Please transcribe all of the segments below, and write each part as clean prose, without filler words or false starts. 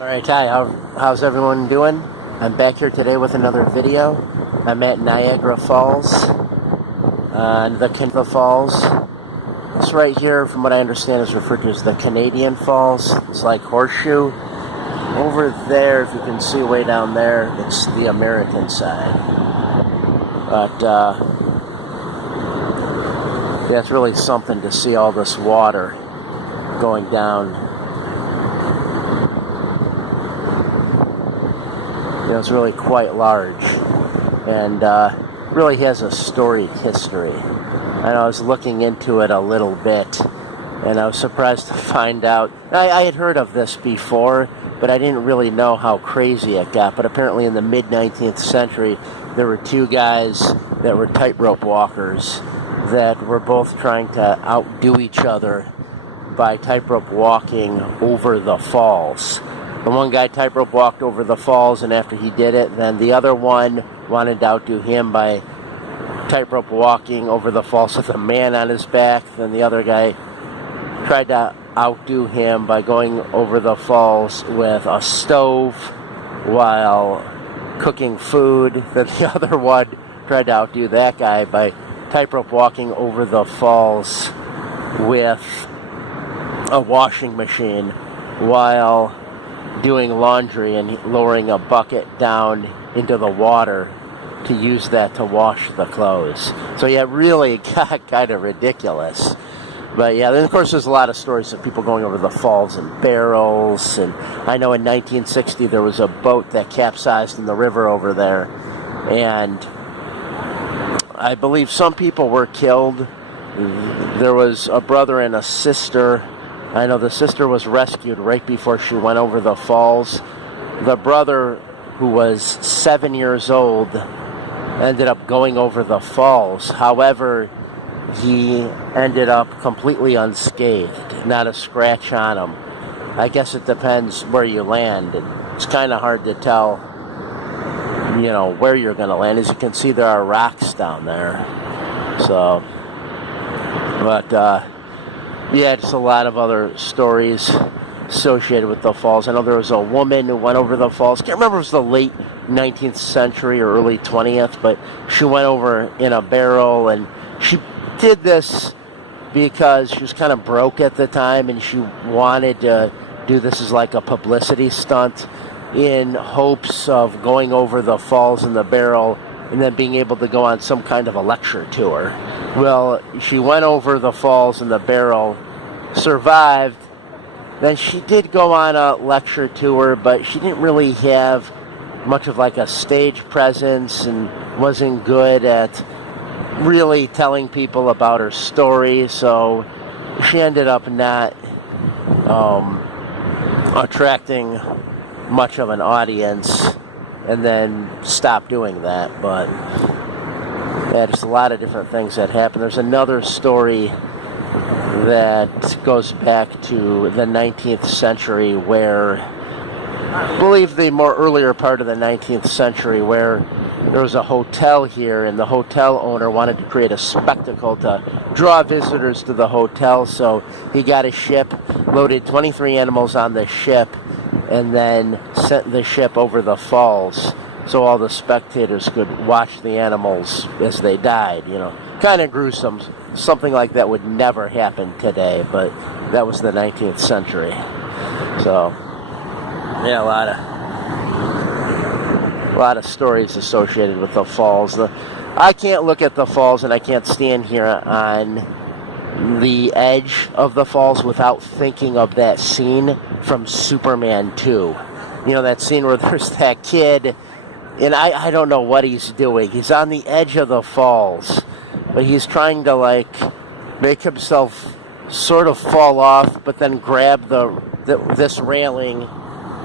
Alright, hi, how's everyone doing? I'm back here today with another video. I'm at Niagara Falls, the Falls. This right here, from what I understand, is referred to as the Canadian Falls. It's like horseshoe. Over there, if you can see way down there, it's the American side. But, yeah, it's really something to see all this water going down. You know, it's really quite large, and really has a storied history. And I was looking into it a little bit, and I was surprised to find out. I had heard of this before, but I didn't really know how crazy it got. But apparently in the mid-19th century, there were two guys that were tightrope walkers that were both trying to outdo each other by tightrope walking over the falls. The one guy tightrope walked over the falls, and after he did it, then the other one wanted to outdo him by tightrope walking over the falls with a man on his back. Then the other guy tried to outdo him by going over the falls with a stove while cooking food. Then the other one tried to outdo that guy by tightrope walking over the falls with a washing machine while doing laundry and lowering a bucket down into the water to use that to wash the clothes. So yeah, it really got kind of ridiculous. But yeah, then of course there's a lot of stories of people going over the falls in barrels, and I know in 1960 there was a boat that capsized in the river over there, and I believe some people were killed. There was a brother and a sister. I know the sister was rescued right before she went over the falls. The brother, who was 7 years old, ended up going over the falls. However, he ended up completely unscathed, not a scratch on him. I guess it depends where you land. It's kind of hard to tell, you know, where you're going to land. As you can see, there are rocks down there. So, but, yeah, just a lot of other stories associated with the falls. I know there was a woman who went over the falls. Can't remember if it was the late 19th century or early 20th, but she went over in a barrel, and she did this because she was kind of broke at the time, and she wanted to do this as like a publicity stunt in hopes of going over the falls in the barrel and then being able to go on some kind of a lecture tour. Well, she went over the falls in the barrel, survived. Then she did go on a lecture tour, but she didn't really have much of like a stage presence and wasn't good at really telling people about her story. So she ended up not attracting much of an audience, and then stopped doing that. But yeah, just a lot of different things that happen. There's another story that goes back to the 19th century where, I believe the more earlier part of the 19th century, where there was a hotel here, and the hotel owner wanted to create a spectacle to draw visitors to the hotel. So he got a ship, loaded 23 animals on the ship, and then sent the ship over the falls so all the spectators could watch the animals as they died. You know, kind of gruesome. Something like that would never happen today, but that was the 19th century. So yeah, a lot of stories associated with the falls. I can't look at the falls, and I can't stand here on the edge of the falls without thinking of that scene from Superman 2. You know, that scene where there's that kid, and I don't know what he's doing. He's on the edge of the falls, but he's trying to, like, make himself sort of fall off, but then grab this railing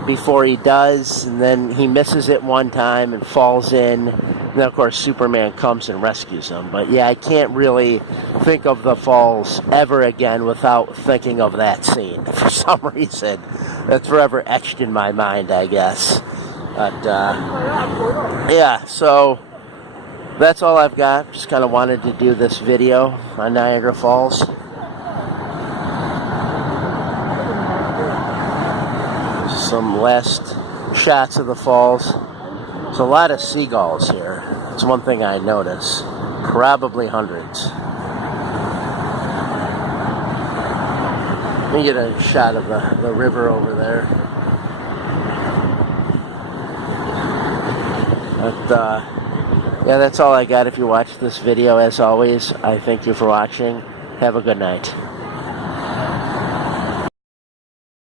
before he does, and then he misses it one time and falls in. And then, of course, Superman comes and rescues him. But yeah, I can't really think of the falls ever again without thinking of that scene. For some reason, that's forever etched in my mind, I guess. But yeah, so that's all I've got. Just kind of wanted to do this video on Niagara Falls. Just some last shots of the falls. There's a lot of seagulls here. That's one thing I notice. Probably hundreds. Let me get a shot of the river over there. But, yeah, that's all I got. If you watched this video, as always, I thank you for watching. Have a good night.